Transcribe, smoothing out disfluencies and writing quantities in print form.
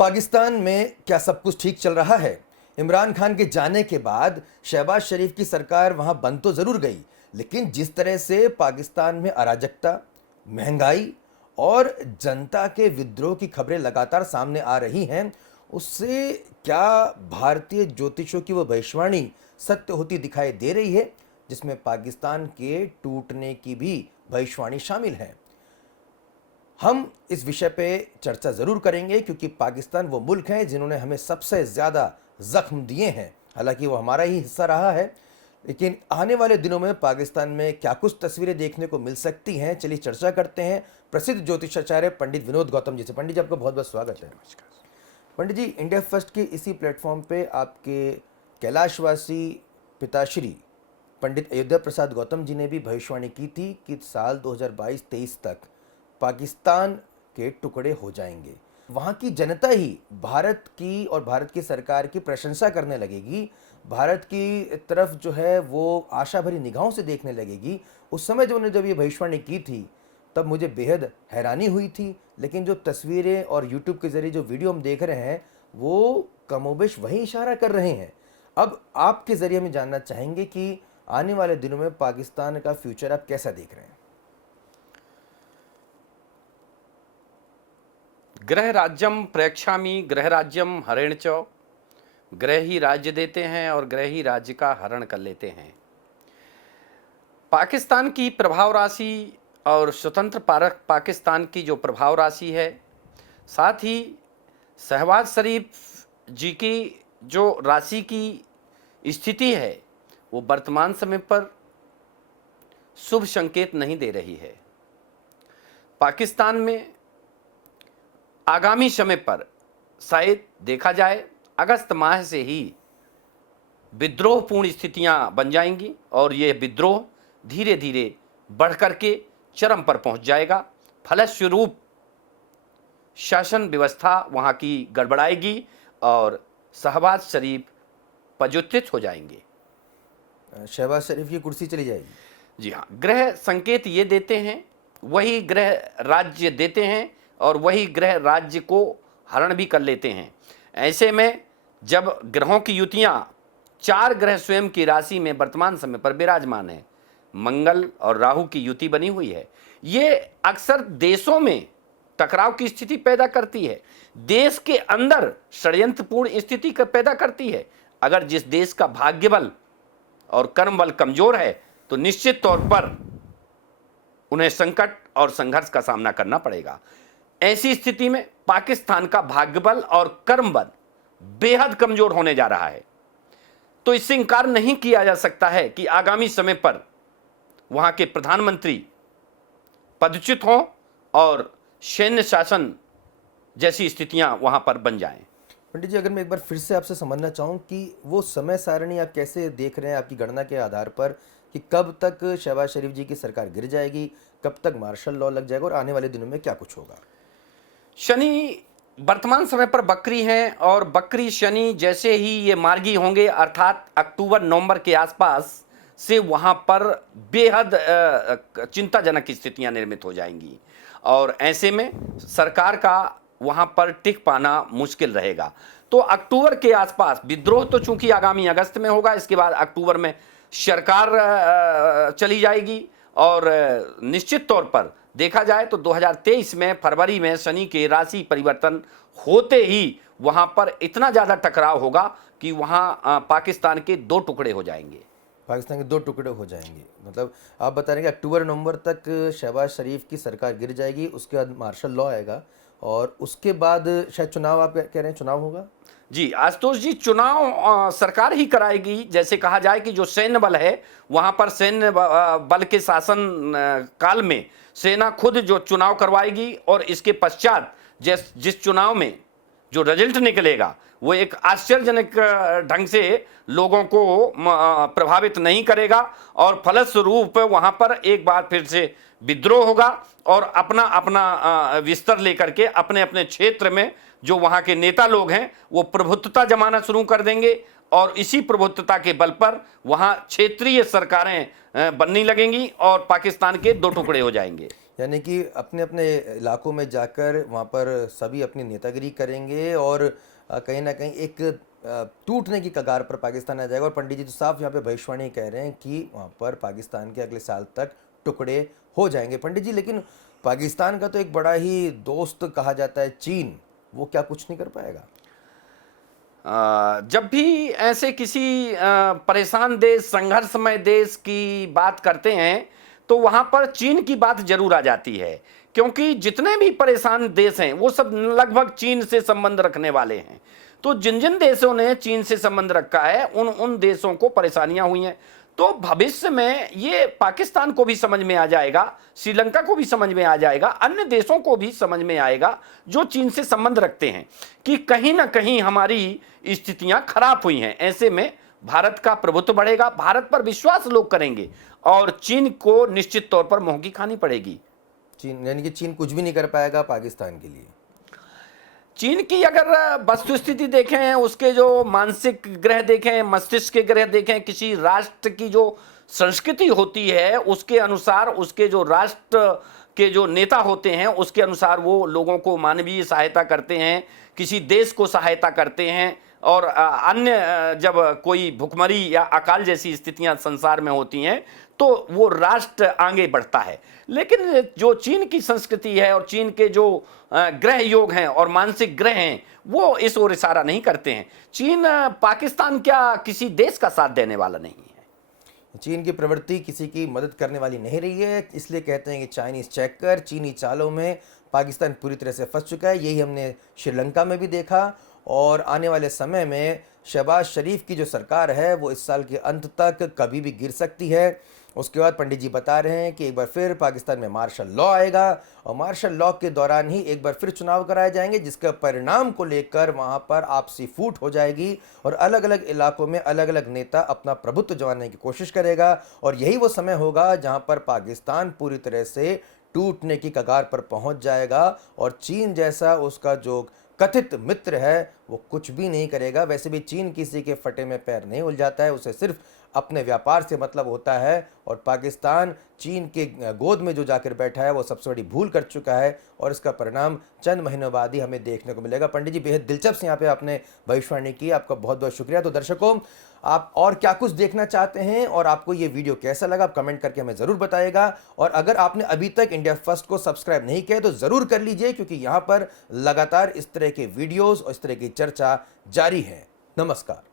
पाकिस्तान में क्या सब कुछ ठीक चल रहा है? इमरान खान के जाने के बाद शहबाज शरीफ की सरकार वहां बन तो जरूर गई, लेकिन जिस तरह से पाकिस्तान में अराजकता, महंगाई और जनता के विद्रोह की खबरें लगातार सामने आ रही हैं, उससे क्या भारतीय ज्योतिषों की वो भविष्यवाणी सत्य होती दिखाई दे रही है, जिसमें पाकिस्तान के टूटने की भी भविष्यवाणी शामिल है? हम इस विषय पे चर्चा ज़रूर करेंगे, क्योंकि पाकिस्तान वो मुल्क है जिन्होंने हमें सबसे ज़्यादा ज़ख्म दिए हैं। हालांकि वो हमारा ही हिस्सा रहा है, लेकिन आने वाले दिनों में पाकिस्तान में क्या कुछ तस्वीरें देखने को मिल सकती हैं, चलिए चर्चा करते हैं प्रसिद्ध ज्योतिषाचार्य पंडित विनोद गौतम जी से। पंडित जी, आपका बहुत बहुत स्वागत है। नमस्कार पंडित जी। इंडिया फर्स्ट के इसी प्लेटफॉर्म पे आपके कैलाशवासी पिताश्री पंडित अयोध्या प्रसाद गौतम जी ने भी भविष्यवाणी की थी कि साल 2022-23 तक पाकिस्तान के टुकड़े हो जाएंगे। वहाँ की जनता ही भारत की और भारत की सरकार की प्रशंसा करने लगेगी, भारत की तरफ जो है वो आशा भरी निगाहों से देखने लगेगी। उस समय जब ये भविष्यवाणी की थी, तब मुझे बेहद हैरानी हुई थी, लेकिन जो तस्वीरें और यूट्यूब के ज़रिए जो वीडियो हम देख रहे हैं, वो कमोबेश वही इशारा कर रहे हैं। अब आपके ज़रिए हम जानना चाहेंगे कि आने वाले दिनों में पाकिस्तान का फ्यूचर आप कैसा देख रहे हैं? गृह राज्यम प्रेक्षामि गृह राज्यम हरेण च। गृह ही राज्य देते हैं और गृह ही राज्य का हरण कर लेते हैं। पाकिस्तान की प्रभाव राशि और स्वतंत्र पाकिस्तान की जो प्रभाव राशि है, साथ ही शहबाज शरीफ जी की जो राशि की स्थिति है, वो वर्तमान समय पर शुभ संकेत नहीं दे रही है। पाकिस्तान में आगामी समय पर शायद देखा जाए अगस्त माह से ही विद्रोहपूर्ण स्थितियां बन जाएंगी और ये विद्रोह धीरे धीरे बढ़ करके चरम पर पहुंच जाएगा। फलस्वरूप शासन व्यवस्था वहां की गड़बड़ाएगी और शहबाज शरीफ पदच्युत हो जाएंगे। शहबाज शरीफ की कुर्सी चली जाएगी? जी हाँ, ग्रह संकेत ये देते हैं, वही ग्रह राज्य देते हैं और वही ग्रह राज्य को हरण भी कर लेते हैं। ऐसे में जब ग्रहों की युतियां 4 ग्रह स्वयं की राशि में वर्तमान समय पर विराजमान है, मंगल और राहु की युति बनी हुई है, ये अक्सर देशों में टकराव की स्थिति पैदा करती है, देश के अंदर षड्यंत्रपूर्ण स्थिति पैदा करती है। अगर जिस देश का भाग्य बल और कर्म बल कमजोर है तो निश्चित तौर पर उन्हें संकट और संघर्ष का सामना करना पड़ेगा। ऐसी स्थिति में पाकिस्तान का भाग्य बल और कर्म बल बेहद कमजोर होने जा रहा है, तो इससे इंकार नहीं किया जा सकता है कि आगामी समय पर वहां के प्रधानमंत्री पदच्युत हों और सैन्य शासन जैसी स्थितियां वहां पर बन जाएं। पंडित जी, अगर मैं एक बार फिर से आपसे समझना चाहूँ कि वो समय सारणी आप कैसे देख रहे हैं आपकी गणना के आधार पर, कि कब तक शहबाज शरीफ जी की सरकार गिर जाएगी, कब तक मार्शल लॉ लग जाएगा और आने वाले दिनों में क्या कुछ होगा? शनि वर्तमान समय पर बकरी हैं और बकरी शनि जैसे ही ये मार्गी होंगे, अर्थात अक्टूबर नवंबर के आसपास से वहां पर बेहद चिंताजनक स्थितियां निर्मित हो जाएंगी और ऐसे में सरकार का वहां पर टिक पाना मुश्किल रहेगा। तो अक्टूबर के आसपास विद्रोह तो चूंकि आगामी अगस्त में होगा, इसके बाद अक्टूबर में सरकार चली जाएगी और निश्चित तौर पर देखा जाए तो 2023 में फरवरी में शनि के राशि परिवर्तन होते ही वहां पर इतना ज्यादा टकराव होगा कि वहां पाकिस्तान के 2 टुकड़े हो जाएंगे। पाकिस्तान के 2 टुकड़े हो जाएंगे, मतलब आप बता रहे हैं कि अक्टूबर नवंबर तक शहबाज शरीफ की सरकार गिर जाएगी, उसके बाद मार्शल लॉ आएगा और उसके बाद शायद चुनाव, आप कह रहे हैं चुनाव होगा? जी आशुतोष जी, चुनाव सरकार ही कराएगी। जैसे कहा जाए कि जो सैन्य बल है वहां पर सैन्य बल के शासन काल में सेना खुद जो चुनाव करवाएगी और इसके पश्चात जिस चुनाव में जो रिजल्ट निकलेगा वो एक आश्चर्यजनक ढंग से लोगों को प्रभावित नहीं करेगा और फलस्वरूप वहां पर एक बार फिर से विद्रोह होगा और अपना अपना विस्तार लेकर के अपने अपने क्षेत्र में जो वहां के नेता लोग हैं वो प्रभुत्वता जमाना शुरू कर देंगे और इसी प्रभुत्वता के बल पर वहां क्षेत्रीय सरकारें बनने लगेंगी और पाकिस्तान के 2 टुकड़े हो जाएंगे। यानी कि अपने अपने इलाकों में जाकर वहाँ पर सभी अपनी नेतागिरी करेंगे और कहीं ना कहीं एक टूटने की कगार पर पाकिस्तान आ जाएगा। और पंडित जी तो साफ यहाँ पे भविष्यवाणी कह रहे हैं कि वहाँ पर पाकिस्तान के अगले साल तक टुकड़े हो जाएंगे। पंडित जी, लेकिन पाकिस्तान का तो एक बड़ा ही दोस्त कहा जाता है चीन, वो क्या कुछ नहीं कर पाएगा? जब भी ऐसे किसी परेशान देश, संघर्षमय देश की बात करते हैं तो वहां पर चीन की बात जरूर आ जाती है, क्योंकि जितने भी परेशान देश हैं वो सब लगभग चीन से संबंध रखने वाले हैं। तो जिन जिन देशों ने चीन से संबंध रखा है उन उन देशों को परेशानियां हुई हैं। तो भविष्य में ये पाकिस्तान को भी समझ में आ जाएगा, श्रीलंका को भी समझ में आ जाएगा, अन्य देशों को भी समझ में आएगा जो चीन से संबंध रखते हैं कि कहीं ना कहीं हमारी स्थितियां खराब हुई हैं। ऐसे में भारत का प्रभुत्व बढ़ेगा, भारत पर विश्वास लोग करेंगे और चीन को निश्चित तौर पर महंगी खानी पड़ेगी। चीन यानी कि चीन कुछ भी नहीं कर पाएगा पाकिस्तान के लिए। चीन की अगर वस्तुस्थिति देखें, उसके जो मानसिक ग्रह देखें, मस्तिष्क के ग्रह देखें, किसी राष्ट्र की जो संस्कृति होती है उसके अनुसार, उसके जो राष्ट्र के जो नेता होते हैं उसके अनुसार वो लोगों को मानवीय सहायता करते हैं, किसी देश को सहायता करते हैं। और अन्य जब कोई भुखमरी या अकाल जैसी स्थितियां संसार में होती हैं तो वो राष्ट्र आगे बढ़ता है। लेकिन जो चीन की संस्कृति है और चीन के जो ग्रह योग हैं और मानसिक ग्रह हैं वो इस ओर इशारा नहीं करते हैं। चीन पाकिस्तान क्या किसी देश का साथ देने वाला नहीं है। चीन की प्रवृत्ति किसी की मदद करने वाली नहीं रही है, इसलिए कहते हैं कि चाइनीज चेकर, चीनी चालों में पाकिस्तान पूरी तरह से फंस चुका है। यही हमने श्रीलंका में भी देखा और आने वाले समय में शहबाज शरीफ की जो सरकार है वो इस साल के अंत तक कभी भी गिर सकती है। उसके बाद पंडित जी बता रहे हैं कि एक बार फिर पाकिस्तान में मार्शल लॉ आएगा और मार्शल लॉ के दौरान ही एक बार फिर चुनाव कराए जाएंगे, जिसके परिणाम को लेकर वहां पर आपसी फूट हो जाएगी और अलग अलग इलाकों में अलग अलग नेता अपना प्रभुत्व जमाने की कोशिश करेगा। और यही वो समय होगा जहां पर पाकिस्तान पूरी तरह से टूटने की कगार पर पहुंच जाएगा और चीन जैसा उसका जो कथित मित्र है वो कुछ भी नहीं करेगा। वैसे भी चीन किसी के फटे में पैर नहीं उलझाता है, उसे सिर्फ अपने व्यापार से मतलब होता है। और पाकिस्तान चीन के गोद में जो जाकर बैठा है वो सबसे बड़ी भूल कर चुका है और इसका परिणाम चंद महीनों बाद ही हमें देखने को मिलेगा। पंडित जी, बेहद दिलचस्प यहाँ पे आपने भविष्यवाणी की, आपका बहुत बहुत शुक्रिया। तो दर्शकों, आप और क्या कुछ देखना चाहते हैं और आपको ये वीडियो कैसा लगा, आप कमेंट करके हमें ज़रूर बताइएगा। और अगर आपने अभी तक इंडिया फर्स्ट को सब्सक्राइब नहीं किया तो ज़रूर कर लीजिए, क्योंकि यहाँ पर लगातार इस तरह के वीडियोज़ और इस तरह की चर्चा जारी है। नमस्कार।